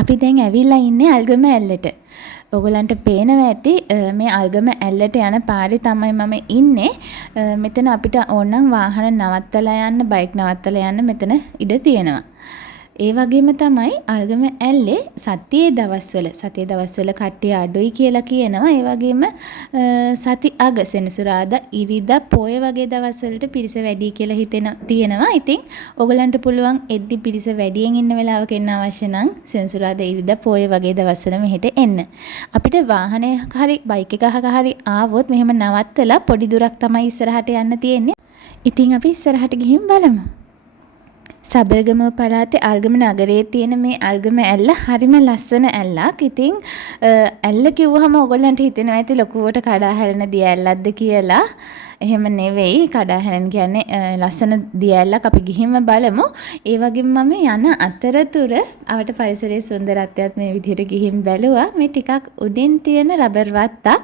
අපි දැන් ඇවිල්ලා ඉන්නේ අල්ගම ඇල්ලට. ඔයගලන්ට පේනවා ඇති මේ අල්ගම ඇල්ලට යන පාරේ තමයි මම ඉන්නේ. මෙතන අපිට ඕනනම් වාහන නවත්තලා යන්න, බයික් නවත්තලා යන්න මෙතන ඉඩ තියෙනවා. ඒ වගේම තමයි අල්ගම ඇල්ලේ සතියේ දවස්වල කට්ටිය අඩුයි කියලා කියනවා. ඒ වගේම සති අග සෙනසුරාදා ඉරිදා පොය වගේ දවස්වලට පිරිස වැඩි කියලා තියෙනවා. ඉතින් ඔයගලන්ට පුළුවන් එද්දි පිරිස වැඩියෙන් ඉන්න වෙලාවක එන්න අවශ්‍ය නම් සෙනසුරාදා ඉරිදා පොය වගේ දවස්වල මෙහෙට එන්න. අපිට වාහනයක හරි බයික් එකක හරි ආවොත් මෙහෙම නවත්තලා පොඩි දුරක් තමයි ඉස්සරහට යන්න තියෙන්නේ. ඉතින් අපි ඉස්සරහට ගිහින් බලමු. සබරගම පළාතේ අල්ගම නගරයේ තියෙන මේ අල්ගම ඇල්ල හරිම ලස්සන ඇල්ලක්. ඉතින් ඇල්ල කිව්වහම ඔයගොල්ලන්ට හිතෙනවා ඇති ලොකුවට කඩා හැලෙන දිය ඇල්ලක්ද කියලා. එහෙම නෙවෙයි. කඩා හැලෙන කියන්නේ ලස්සන දිය ඇල්ලක්. අපි ගිහින්ම බලමු. ඒ වගේම මම යන අතරතුර අවට පරිසරයේ සුන්දරත්වයත් මේ විදිහට ගිහින් බැලුවා. මේ ටිකක් උඩින් තියෙන රබර් වත්තක්.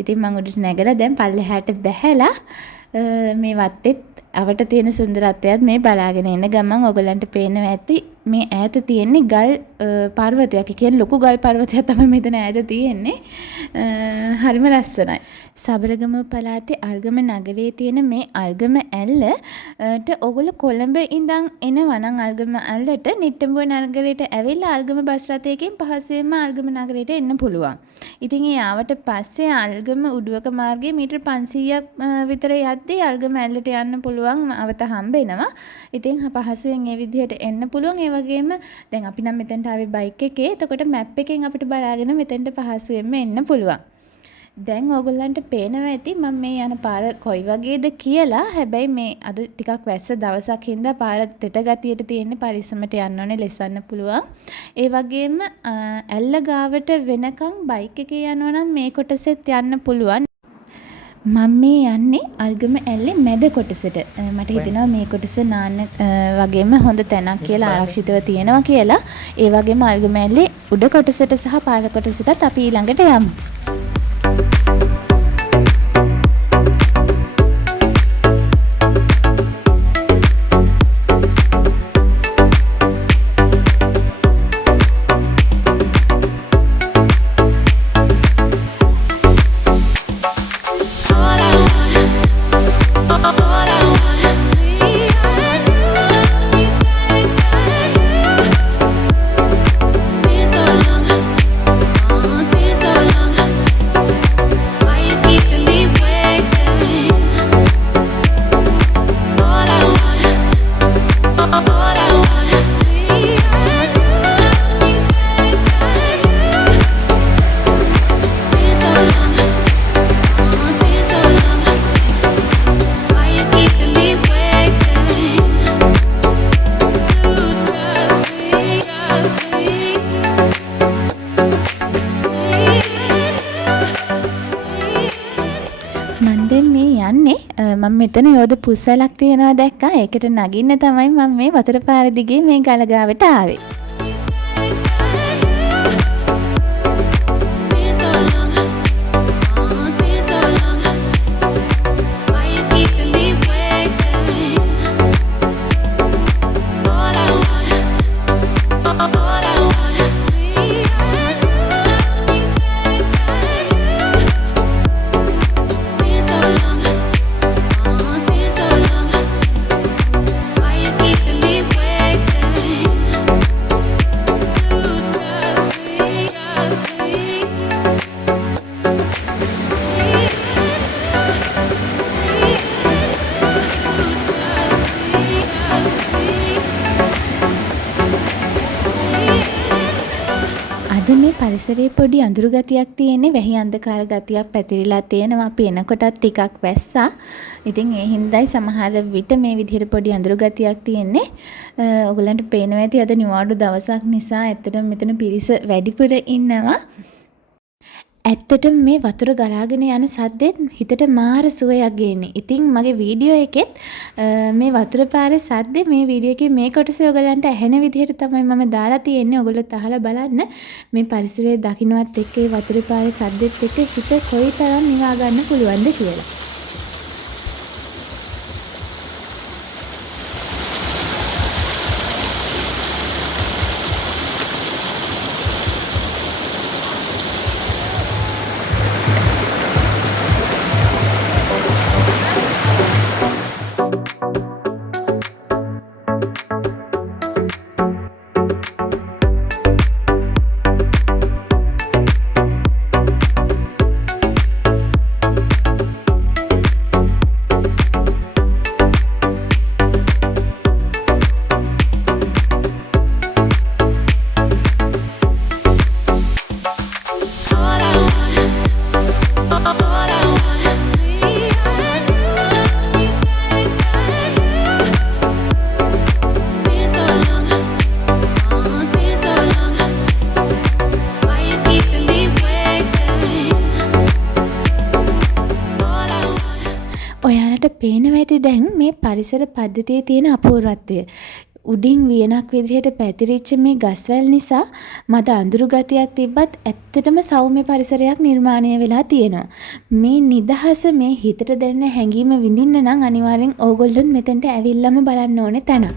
ඉතින් මම උඩට නැගලා දැන් පල්ලෙහාට බැහැලා මේ වත්තෙත් අවට තියෙන සුන්දරත්වයත් මේ බලාගෙන ඉන්න ගමන් ඔයගලන්ට පේනවා ඇති මේ ඈත තියෙන්නේ ගල් පර්වතයක්. ඒ කියන්නේ ලොකු ගල් පර්වතයක් තමයි මෙතන ඈත තියෙන්නේ. හරිම ලස්සනයි. සබරගම පළාතේ අල්ගම නගරයේ තියෙන මේ අල්ගම ඇල්ලට ඔයගොල්ලෝ කොළඹ ඉඳන් එනවා නම් අල්ගම ඇල්ලට නිට්ටඹුව නගරයට ඇවිල්ලා අල්ගම බස් රථයකින් පහසුවෙන්ම අල්ගම නගරයට එන්න පුළුවන්. ඉතින් ඒ ආවට පස්සේ අල්ගම උඩුවක මාර්ගයේ මීටර් 500ක් විතර යද්දී අල්ගම ඇල්ලට යන්න පුළුවන් අවත හම්බෙනවා. ඉතින් පහසුවෙන් ඒ විදිහට එන්න පුළුවන්. ඒ වගේම දැන් අපි නම් මෙතෙන්ට ආවේ බයික් එකේ. එතකොට මැප් එකෙන් අපිට බලාගෙන මෙතෙන්ට පහසුවෙන්ම එන්න පුළුවන්. දැන් ඕගොල්ලන්ට පේනවා ඇති මම මේ යන පාර කොයි වගේද කියලා. හැබැයි මේ අද ටිකක් වැස්ස දවසක් හින්දා පාර තෙත ගතියට තියෙන පරිස්සමට යන්න ඕනේ, ලෙසන්න පුළුවන්. ඒ වගේම ඇල්ල ගාවට වෙනකන් බයික් එකේ යනවා නම් මේ කොටසෙත් යන්න පුළුවන්. මම මේ යන්නේ අල්ගම ඇල්ලේ මැද කොටසට. මට හිතෙනවා මේ කොටස නාන්න වගේම හොඳ තැනක් කියලා ආරක්ෂිතව තියෙනවා කියලා. ඒ වගේම අල්ගම ඇල්ලේ උඩ කොටසට සහ පහළ කොටසටත් අපි ඊළඟට යමු. මම මෙතන යෝධ පුස්සලක් තියෙනවා දැක්කා. ඒකට නගින්න තමයි මම මේ වතුර පාර දිගේ මේ ගල ගාවට ආවේ. මේ පරිසරයේ පොඩි අඳුරු ගතියක් තියෙන්නේ, වැහි අන්ධකාර ගතියක් පැතිරිලා තියෙනවා. අපි එනකොටත් ටිකක් වැස්සා. ඉතින් ඒ හින්දායි සමහර විට මේ විදිහට පොඩි අඳුරු ගතියක් තියෙන්නේ. ඔයගලන්ට පේනවා ඇති අද නිවාඩු දවසක් නිසා ඇත්තටම මෙතන පිරිස වැඩිපුර ඉන්නවා. ඇත්තටම මේ වතුර ගලාගෙන යන සද්දෙත් හිතට මාර සුවයක් ගේන්නේ. ඉතින් මගේ වීඩියෝ එකෙත් මේ වතුර පාරේ සද්දේ මේ වීඩියෝ එකේ මේ කොටසේ ඔයගලන්ට ඇහෙන විදිහට තමයි මම දාලා තියෙන්නේ. ඔයගොල්ලොත් අහලා බලන්න මේ පරිසරයේ දකින්නවත් එක්ක ඒ වතුර පාරේ සද්දෙත් එක්ක හිත කොයිතරම් නිවා ගන්න පුළුවන්ද කියලා. ඔයාලට පේනවා ඇති දැන් මේ පරිසර පද්ධතියේ තියෙන අපූර්වත්වය. උඩින් වියනක් විදිහට පැතිරිච්ච මේ ගස්වැල් නිසා මද අඳුරු ගතියක් තිබ්බත් ඇත්තටම සෞම්‍ය පරිසරයක් නිර්මාණය වෙලා තියෙනවා. මේ නිදහස මේ හිතට දැනෙන හැඟීම විඳින්න නම් අනිවාර්යෙන් ඕගොල්ලොත් මෙතෙන්ට ඇවිල්ලාම බලන්න ඕනේ තැන.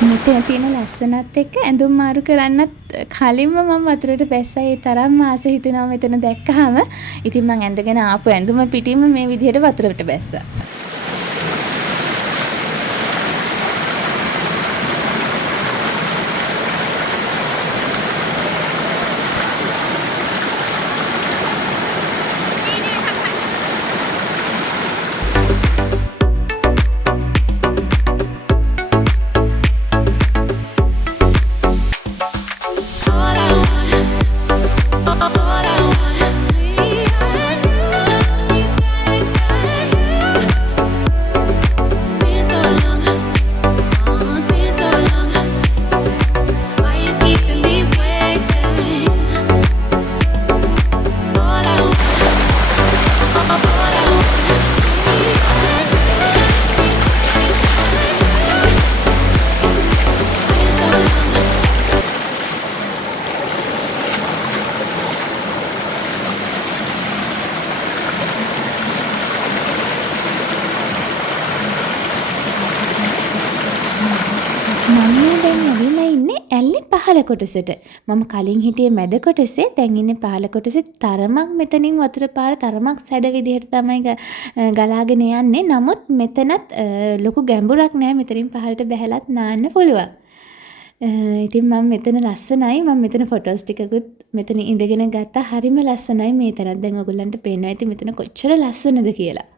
මෙතන තියෙන ලස්සනත් එක්ක ඇඳුම් මාරු කරන්නත් කලින්ම මම වතුරට බැස්සා. ඒ තරම්ම ආස හිතෙනවා මෙතන දැක්කහම. ඉතින් මං ඇඳගෙන ආපු ඇඳුම පිටින්ම මේ විදිහට වතුරට බැස්සා. ඇල්ලේ පහළ කොටසට. මම කලින් හිටියේ මැද කොටසේ. දැන් ඉන්නේ පහළ කොටසේ. තරමක් මෙතනින් වතුර පාර තරමක් සැඩ විදිහට තමයි ගලාගෙන යන්නේ. නමුත් මෙතනත් ලොකු ගැඹුරක් නැහැ. මෙතනින් පහළට බැහැලත් නාන්න පුළුවන්. ඉතින් මම මෙතන ලස්සනයි. මම මෙතන ෆොටෝස් ටිකකුත් මෙතන ඉඳගෙන ගත්තා. හරිම ලස්සනයි මේ තරම්. දැන් ඔයගොල්ලන්ට පේනවා ඇති මෙතන කොච්චර ලස්සනද කියලා.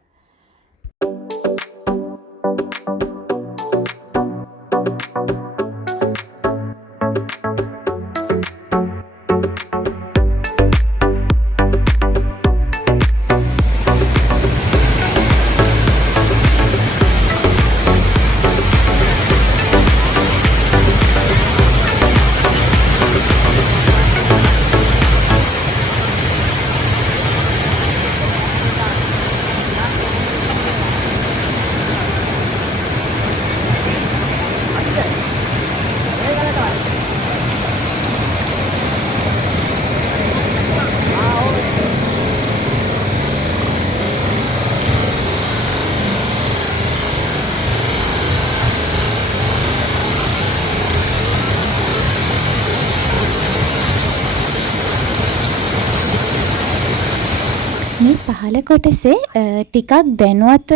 මේ පහළ කොටසේ ටිකක් දැනුවත්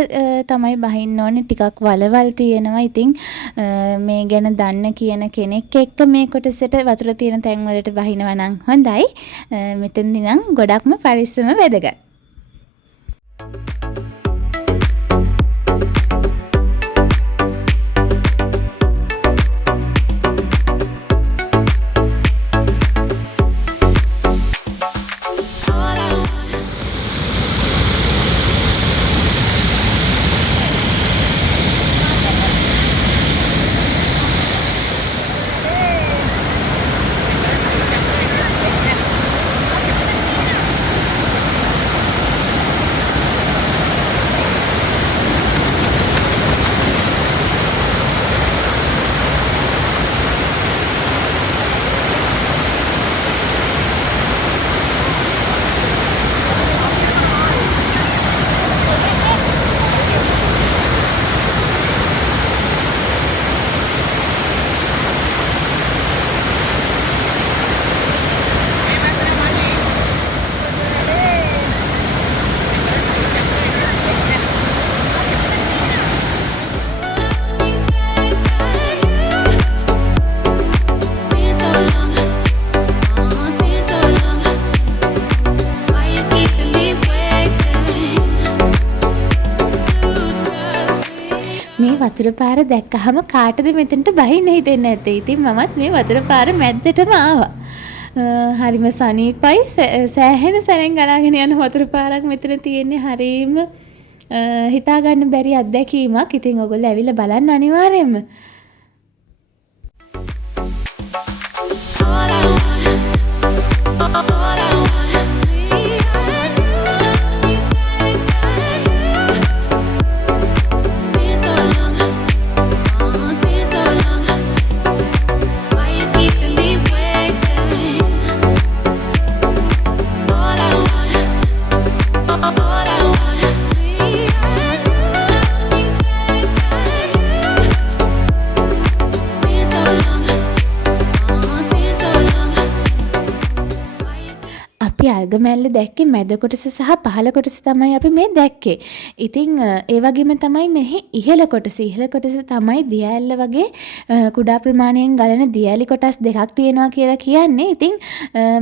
තමයි බහින්න ඕනේ. ටිකක් වලවල් තියෙනවා. ඉතින් මේ ගැන දන්න කියන කෙනෙක් එක්ක මේ කොටසට වතුර තියෙන තැන් වලට බහිනවා නම් හොඳයි. මෙතනදී නම් ගොඩක්ම පරිස්සම වැදගත්. මේ වතුර පාර දැක්කහම කාටද මෙතනට බහින්න හිතෙන්නේ නැත්තේ. ඉතින් මමත් මේ වතුර පාර මැද්දටම ආවා. හරිම සනීපයි. සෑහෙන සැනෙන් ගලාගෙන යන වතුර පාරක් මෙතන තියෙන්නේ. හරීම හිතා ගන්න බැරි අත්දැකීමක්. ඉතින් ඔයගොල්ලෝ ඇවිල්ලා බලන්න අනිවාර්යයෙන්ම. අපි අල්ගම ඇල්ල දැක්කේ මැද කොටස සහ පහළ කොටස තමයි අපි මේ දැක්කේ. ඉතින් ඒ වගේම තමයි මෙහි ඉහළ කොටස තමයි දිය ඇල්ල වගේ කුඩා ප්‍රමාණයෙන් ගලන දිය ඇලි කොටස් දෙකක් තියෙනවා කියලා කියන්නේ. ඉතින්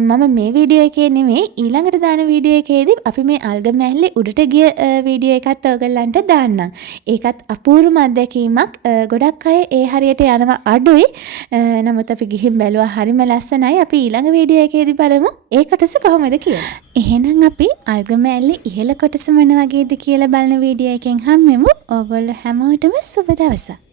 මම මේ වීඩියෝ එකේ නෙමෙයි ඊළඟට දාන වීඩියෝ එකේදී අපි මේ අල්ගම ඇල්ලේ උඩට ගිය වීඩියෝ එකත් ඔයගලන්ට දාන්නම්. ඒකත් අපූර්වම අත්දැකීමක්. ගොඩක් අය ඒ හරියට යනවා අඩුයි. නමුත් අපි ගිහින් බැලුවා හරිම ලස්සනයි. අපි ඊළඟ වීඩියෝ එකේදී බලමු ඒ කොටස කොහොමද කියලා. එහෙනම් අපි අල්ගම ඇල්ලේ ඉහළ කොටස මොන වගේද කියලා බලන වීඩියෝ එකෙන් හම්බෙමු. ඕගොල්ලෝ හැමෝටම සුබ දවසක්.